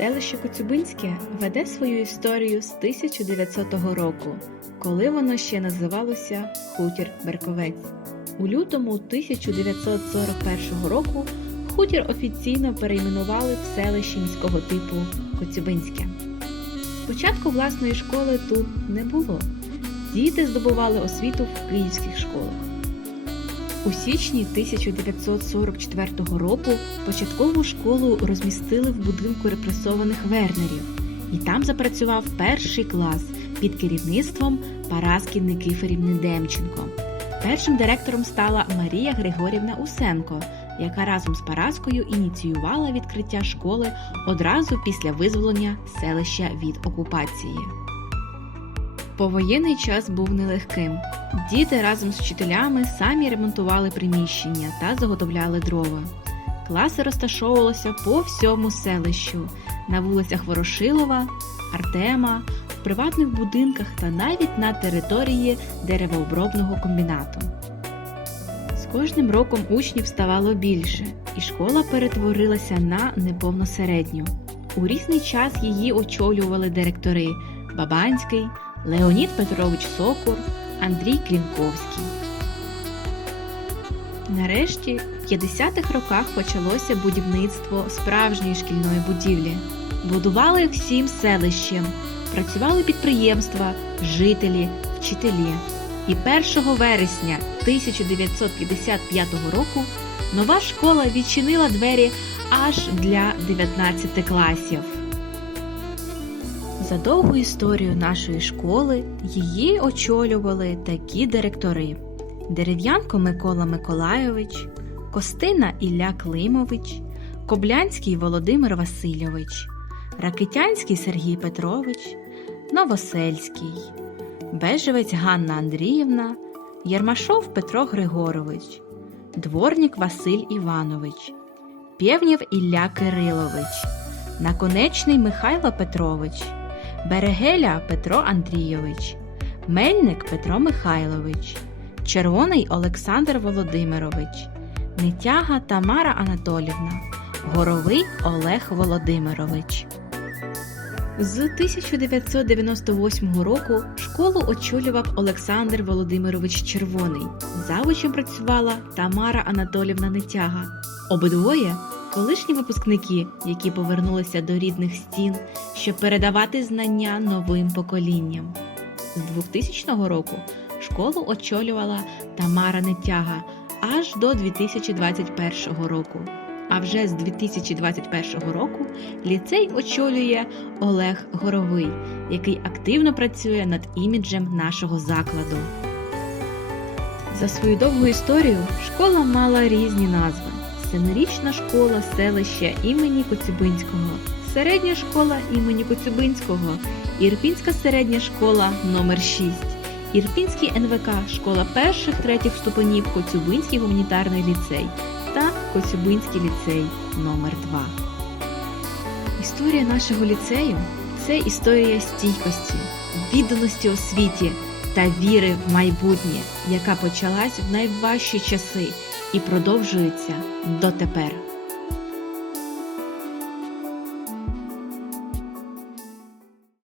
Селище Коцюбинське веде свою історію з 1900 року, коли воно ще називалося Хутір Берковець. У лютому 1941 року хутір офіційно перейменували в селище міського типу Коцюбинське. Спочатку власної школи тут не було. Діти здобували освіту в київських школах. У січні 1944 року початкову школу розмістили в будинку репресованих вернерів, і там запрацював перший клас під керівництвом Параски Никифорівни Демченко. Першим директором стала Марія Григорівна Усенко, яка разом з Параскою ініціювала відкриття школи одразу після визволення селища від окупації. Повоєнний час був нелегким. Діти разом з вчителями самі ремонтували приміщення та заготовляли дрова. Класи розташовувалися по всьому селищу на вулицях Ворошилова, Артема, в приватних будинках та навіть на території деревообробного комбінату. З кожним роком учнів ставало більше, і школа перетворилася на неповну середню. У різний час її очолювали директори Бабанський, Леонід Петрович Сокур, Андрій Клінковський. Нарешті, в 50-х роках почалося будівництво справжньої шкільної будівлі. Будували всім селищем, працювали підприємства, жителі, вчителі. І 1 вересня 1955 року нова школа відчинила двері аж для 19 класів. За довгу історію нашої школи її очолювали такі директори: Дерев'янко Микола Миколайович, Костина Ілля Климович, Коблянський Володимир Васильович, Ракитянський Сергій Петрович, Новосельський, Бежевець Ганна Андріївна, Єрмашов Петро Григорович, Дворник Василь Іванович, Пєвнєв Ілля Кирилович, Наконечний Михайло Петрович. Берегеля Петро Андрійович, Мельник Петро Михайлович, Червоний Олександр Володимирович, Нетяга Тамара Анатолівна, Горовий Олег Володимирович. З 1998 року школу очолював Олександр Володимирович Червоний. Завучем працювала Тамара Анатолівна Нетяга. Обидвоє колишні випускники, які повернулися до рідних стін, щоб передавати знання новим поколінням. З 2000 року школу очолювала Тамара Нетяга аж до 2021 року. А вже з 2021 року ліцей очолює Олег Горовий, який активно працює над іміджем нашого закладу. За свою довгу історію школа мала різні назви: семирічна школа селища імені Коцюбинського, середня школа імені Коцюбинського, Ірпінська середня школа номер 6 Ірпінський НВК школа перших третіх ступенів Коцюбинський гуманітарний ліцей та Коцюбинський ліцей номер 2 Історія нашого ліцею це історія стійкості, відданості освіті та віри в майбутнє, яка почалась в найважчі часи і продовжується дотепер.